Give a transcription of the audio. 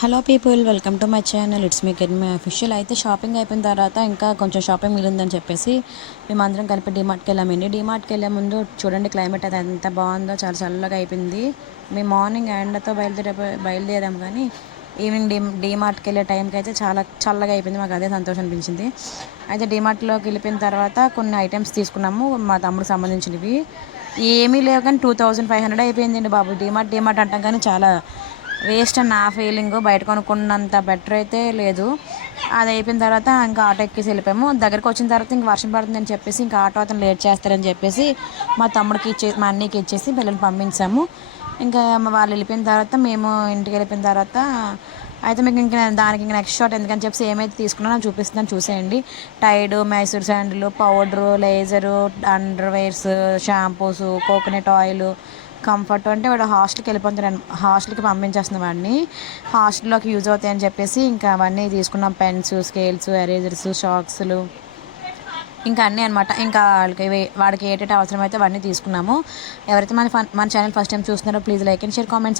Hello people, welcome to my channel. It's me can my official. అయితే shopping అయిపోయిన తర్వాత ఇంకా కొంచెం షాపింగ్ మిగిలిందని చెప్పేసి మేమందరం కలిపి డీమార్ట్కి వెళ్ళామండి. డీమార్ట్కి వెళ్ళే ముందు చూడండి, క్లైమేట్ అది ఎంత బాగుందో, చాలా చల్లగా అయిపోయింది. మేము మార్నింగ్ ఎండతో బయలుదేరాం, కానీ ఈవినింగ్ డీమార్ట్కి వెళ్ళే టైంకి అయితే చాలా చల్లగా అయిపోయింది. మాకు అదే సంతోషం అనిపించింది. అయితే డీమార్ట్లోకి వెళ్ళిపోయిన తర్వాత కొన్ని ఐటమ్స్ తీసుకున్నాము, మా తమ్ముడికి సంబంధించినవి. ఏమీ లేవు కానీ 2500 అయిపోయిందండి బాబు. డీమార్ట్ అంటాం కానీ చాలా వేస్ట్ అని నా ఫీలింగ్. బయట కొనుక్కున్నంత బెటర్ అయితే లేదు. అది అయిపోయిన తర్వాత ఇంకా ఆటో ఎక్కేసి వెళ్ళిపోయాము. దగ్గరకు వచ్చిన తర్వాత ఇంక వర్షం పడుతుందని చెప్పేసి ఇంకా ఆటో అతను లేట్ చేస్తారని చెప్పేసి మా అన్నయ్యకి ఇచ్చేసి పిల్లల్ని పంపించాము. ఇంకా వాళ్ళు వెళ్ళిపోయిన తర్వాత మేము ఇంటికి వెళ్ళిపోయిన తర్వాత అయితే మీకు దానికి ఇంకా నెక్స్ట్ షాట్ ఎందుకని చెప్పేసి ఏమైతే తీసుకున్నానో చూపిస్తున్నాను, చూసేయండి. Tide, Mysore sandal, powder, laser, underwears, shampoos, coconut oil, Comfort. అంటే వాడు హాస్టల్కి పంపించేస్తున్నాం వాడిని. హాస్టల్లోకి యూజ్ అవుతాయని చెప్పేసి ఇంకా అవన్నీ తీసుకున్నాం. పెన్స్, స్కేల్స్, ఎరేజర్స్, షాక్స్లు, ఇంకా అన్నీ అనమాట. ఇంకా వాడికి ఏటేటి అవసరం అయితే అవన్నీ తీసుకున్నాము. ఎవరైతే మన ఛానల్ ఫస్ట్ టైం చూస్తున్నారో please like and share, comments.